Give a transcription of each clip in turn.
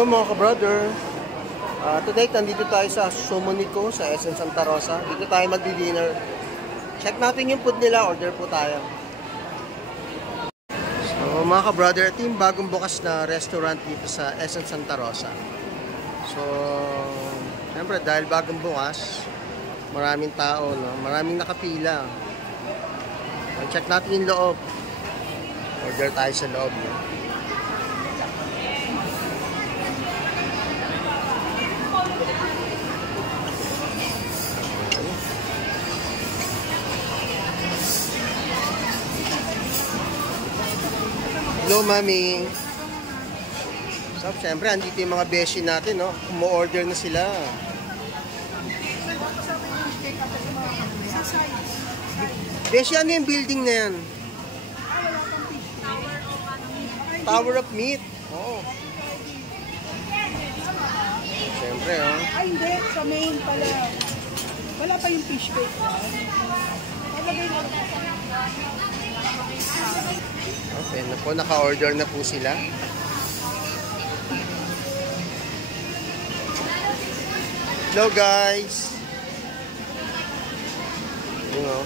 Hello mga ka-brother. Today, nandito tayo sa Sumunico sa SM Santa Rosa. Dito tayo magdi-dinner. Check natin yung food nila. Order po tayo. So mga ka-brother, ito yung bagong bukas na restaurant dito sa SM Santa Rosa. So, siyempre dahil bagong bukas, maraming tao, no? Maraming nakapila. Check natin yung loob. Order tayo sa loob, no? Hello, mami. So, siyempre, andito yung mga beshi natin, no? Umu-order na sila. Beshi, ano yung building na yan? Tower of Meat. Oo. Siyempre, oh. Ay, hindi. Sa main pala. Wala pa yung fish bake. Palagay mo. Okay, na po, naka-order na po sila. Hello guys. You know.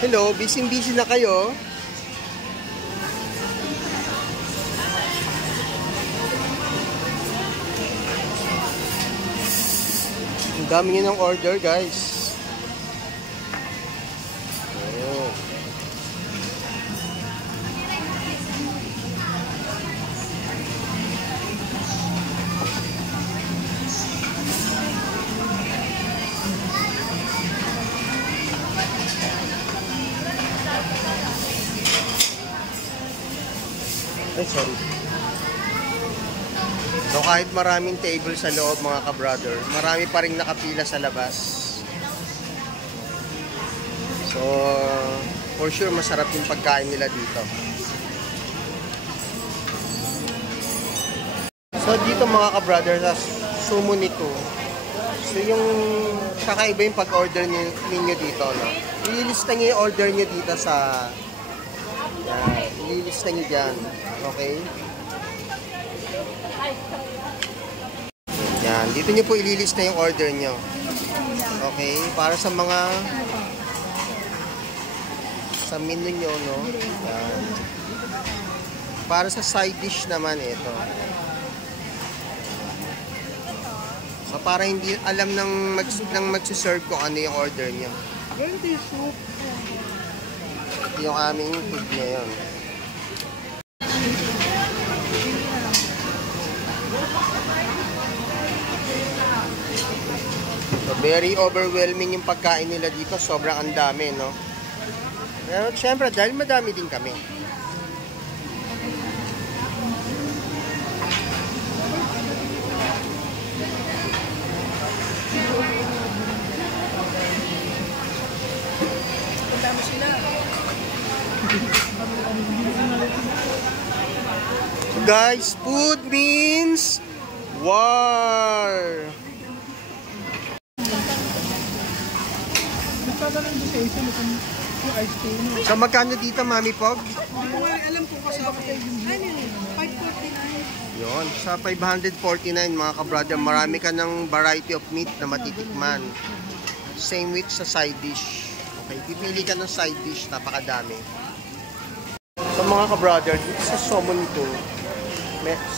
Hello, busy na kayo. Ang dami nyo ng order, guys. Oh. Ay, sorry. So kahit maraming table sa loob mga ka-brother, marami pa rin nakapila sa labas. So for sure masarap yung pagkain nila dito. So dito mga ka-brother sa Sumunico, so yung kakaiba yung pag-order ninyo dito, no? Ililista nyo yung order nyo dito sa ililista nyo dyan. Okay? Yan, dito nyo po ililista yung order nyo. Okay? Para sa mga sa menu nyo, no? Yan. Para sa side dish naman ito. So para hindi alam ng magsuserve kung ano yung order nyo. Ito yung aming food ngayon. So, very overwhelming yung pagkain nila dito. Sobrang ang dami, no? Pero syempre, dahil madami din kami. So guys, food means war. So magkano dito, Mami Pog? Alam ko kasi ano yun, 549. Yun, sa 549 mga ka-brother, marami ka ng variety of meat na matitikman. Same with sa side dish. Okay, pipili ka ng side dish, napakadami. So mga ka-brother, dito sa Sumunico,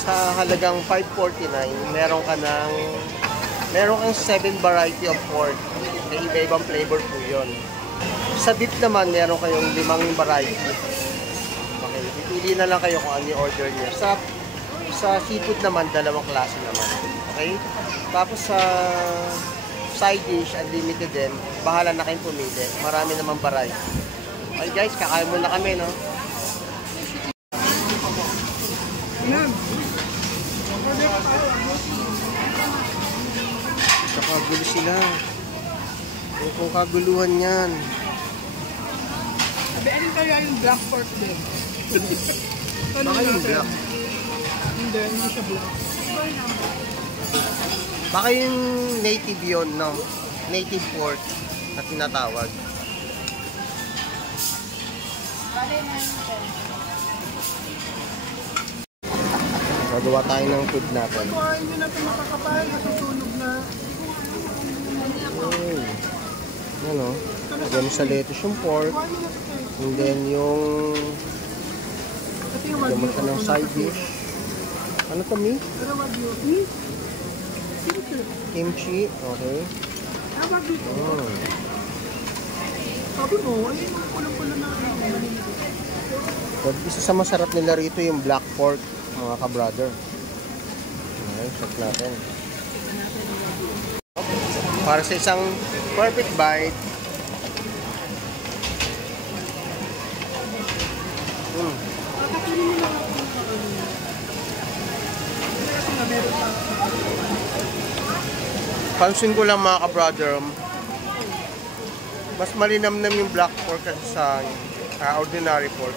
sa halagang 549, meron kang 7 variety of pork. May iba-ibang flavor po yun. Sa beef naman, meron kayong 5 variety. Okay, pipili na lang kayo kung ano yung order niya. Sa seafood naman, 2 klase naman. Okay? Tapos sa side dish, unlimited din. Bahala na kayong pumili. Marami naman variety. Okay guys, kakain muna kami, no? Kagulo sila. Kung kaguluhan yan. Sabi, alin kaya yung black pork din? Baka yung black. Hindi siya black. Baka yung native yun, no? Native pork. na tinatawag. Gagawa tayo ng food natin. Kuhain nyo na ito makakapal, natutunog na. Okay. Ano? Lagyan mo sa lettuce yung pork. Kuhain nyo na ito. And then yung Ito yung lagyan mo wagyu. siya ng side dish. Ano to, Mi? Pero wagyu. Hmm? Simple. Kimchi. Okay. Ah, wagyu to. Oh. Sabi mo, ayun yung kulang-kulang na So, isa sa masarap nila rito yung black pork, mga ka-brother. Okay, check natin. Para sa isang perfect bite. Kakakunin mo lang ako. Kasi nga meron pa. Pansin ko lang mga ka-brother, mas malinamnam yung black pork kaysa sa ordinary pork.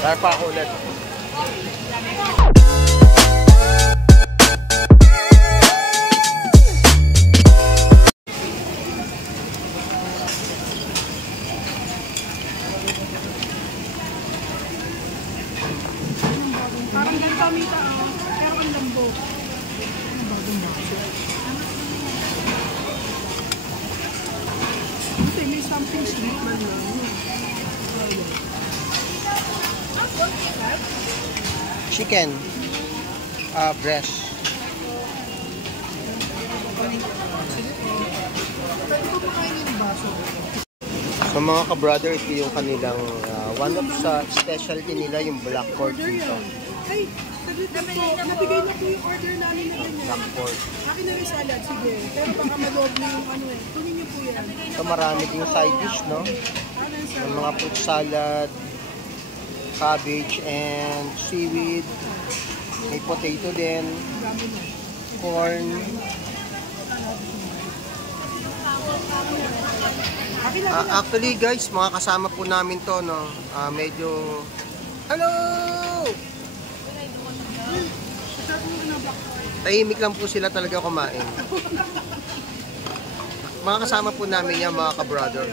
Kaya pa ako ulit. Parang hindi kami tao, pero ang lambot. Ang bagong baso. Kasi may something sweet man lang. Chicken. Breast. Pwede ko makain yung baso. So mga ka-brother, ito yung kanilang one of sa specialty nila, yung black pork Order dito. yan. Ay, saglit lang po. Nabigay na po yung order namin na ganyan. Black pork. Akin na yung salad, sige. Pero baka madoble yung ano eh. Kunin niyo po yan. So marami ding side dish, no? Ano yung Yung salad? mga fruit salad, cabbage and seaweed. May potato din, Dami na. corn. Akin na. Actually guys, mga kasama po namin to, no? Medyo... Hello! Sarap mo na black. Tahimik lang po sila talaga kumain. Mga kasama po namin yan, mga ka-brother.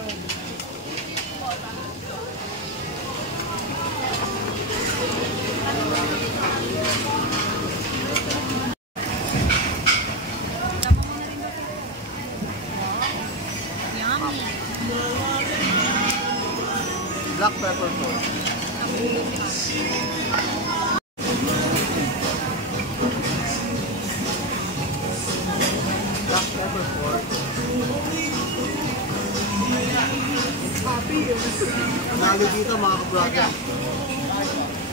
Black pepper po. Black pepper pork. Happy yun. Lalo dito mga ka-brother.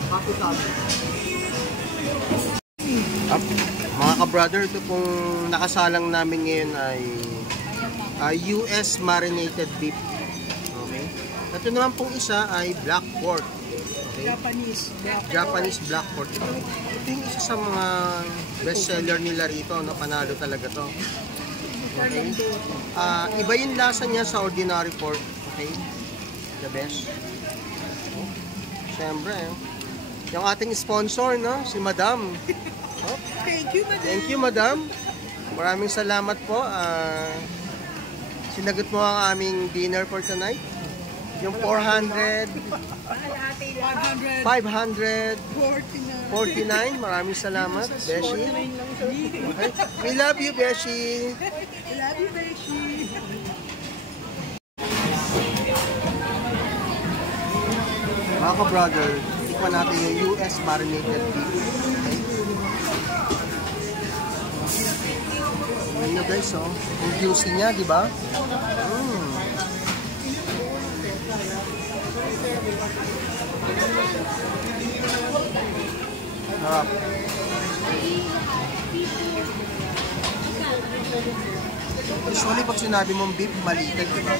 Happy tabi. Mga ka-brother, ito pong nakasalang namin ngayon ay US marinated beef. Okay. Ito naman pong isa ay black pork. Okay. Japanese black pork. Ito yung isa sa mga best seller nila rito. No? Panalo talaga to. Okay. Iba yung lasa niya sa ordinary pork. Okay. The best. Siyempre, yung ating sponsor, no? Si Madam. Oh. Thank you, madam. Thank you, Madam. Maraming salamat po. Sinagot mo ang aming dinner for tonight. Yung 400, 149. 549. Maraming salamat, Beshi. Okay. We love you, Beshi. Love you, Beshi. Mga ka-brother, tikman natin yung US marinated beef. Okay. Ayan nyo guys, oh. Yung juicy niya, di ba? Sarap. Usually, pag sinabi mong beef, malitan, di ba?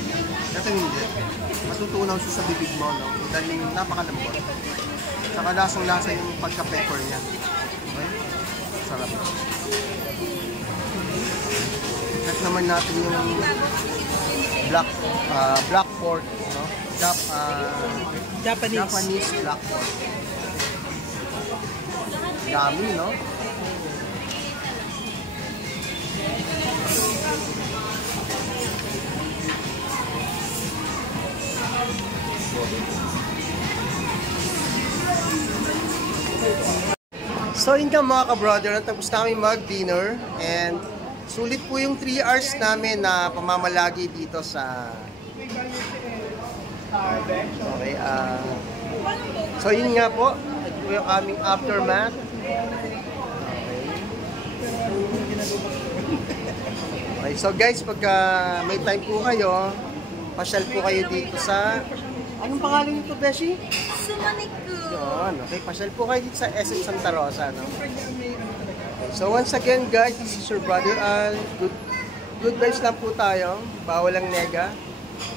Ito hindi. Matutunaw siya sa bibig mo, no? Dahil napakalambot. Saka lasang-lasa yung pagka-pepper niya. Okay? Sarap. Check naman natin yung black pork, no? Japanese black pork. Dami, no? So yun nga mga ka-brother, natapos namin mag-dinner and sulit po yung 3 hours namin na pamamalagi dito sa okay, so yun nga po, ito po yung aming aftermath. Okay, so guys, pagka may time po kayo, pasyal po kayo dito sa anong pangalan nito, Beshi? Sumaniku. Yun, okay, pasyal po kayo dito sa SM Santa Rosa, no? Okay, so once again guys, this is your brother Al. Good vibes lang po tayo, bawal ang nega.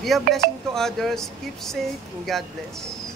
Be a blessing to others, keep safe, and God bless.